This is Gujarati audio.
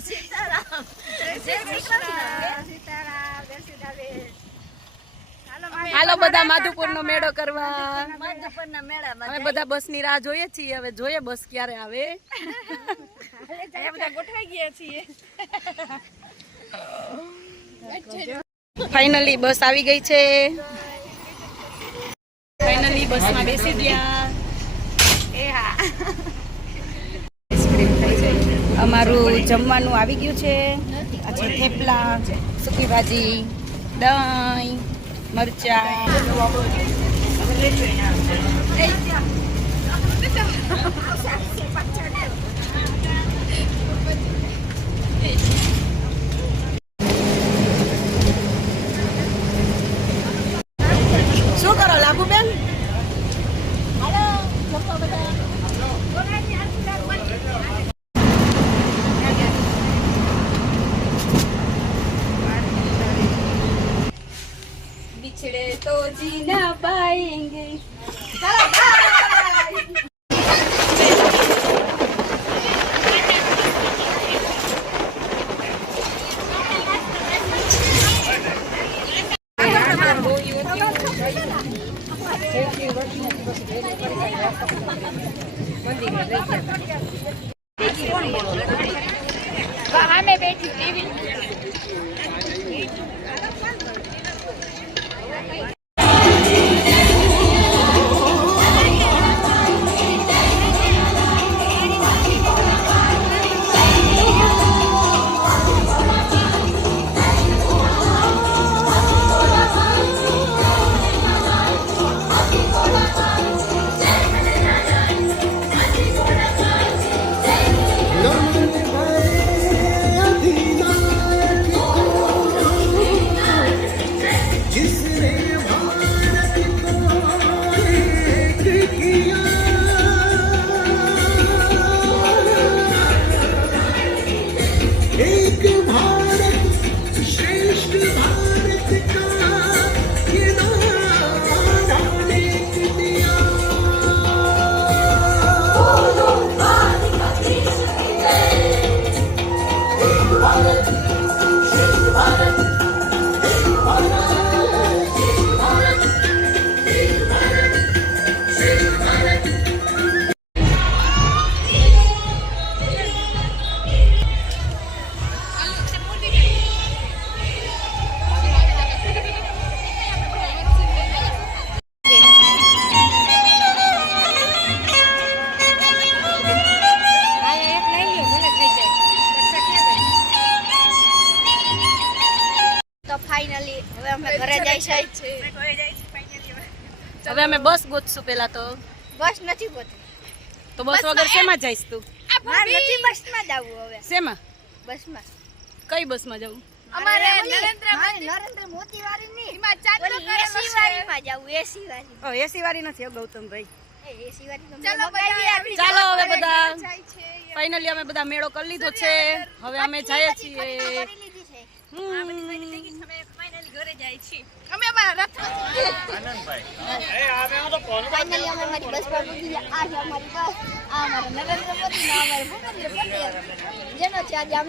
સીતારામ હાલો બધા માધુપુર નો મેળો કરવા. માધવપુરના મેળામાં અમે બધા બસની રાહ જોઈએ છીએ. હવે જોઈએ બસ ક્યારે આવે. બધા ગોઠવાઈ ગયા છીએ. ફાઇનલી બસ આવી ગઈ છે. ફાઇનલી બસમાં બેસી ગયા. એ હા. અમારું જમવાનું આવી ગયું છે. પછી થેપલા સૂકી ભાજી દહીં મરચા. શું કરો લાભુબેન बिछड़े तो जी ना पाएंगे સામે બેઠી ટીવી ફાઇનલી હવે અમે ઘરે જાય છે હવે. અમે બસ ગોતશું પેલા તો. બસ નથી ગોતી. તો બસ વગર શેમાં જઈશ તું? મારે નથી. બસમાં જવું હવે. શેમાં? બસમાં. કઈ બસમાં જવું? અમારે નરેન્દ્ર મોદી વાળી નહીં ઓલી એસી વાળીમાં જવું એસી વાળી. ઓ એસી વાળી નથી ગૌતમભાઈ. વાળી મેં. ચાલો હવે બધા. ફાઇનલી અમે બધા મેળો કરી લીધો છે. હવે અમે જઈએ છીએ. ફાઇનલી અમે મારી બસ પર પૂગી આ છે અમારી બસ. આ અમારા નરેન્દ્ર મોદી ને અમારે ભૂપેન્દ્ર પટેલ જેનો ચાર્જ આમ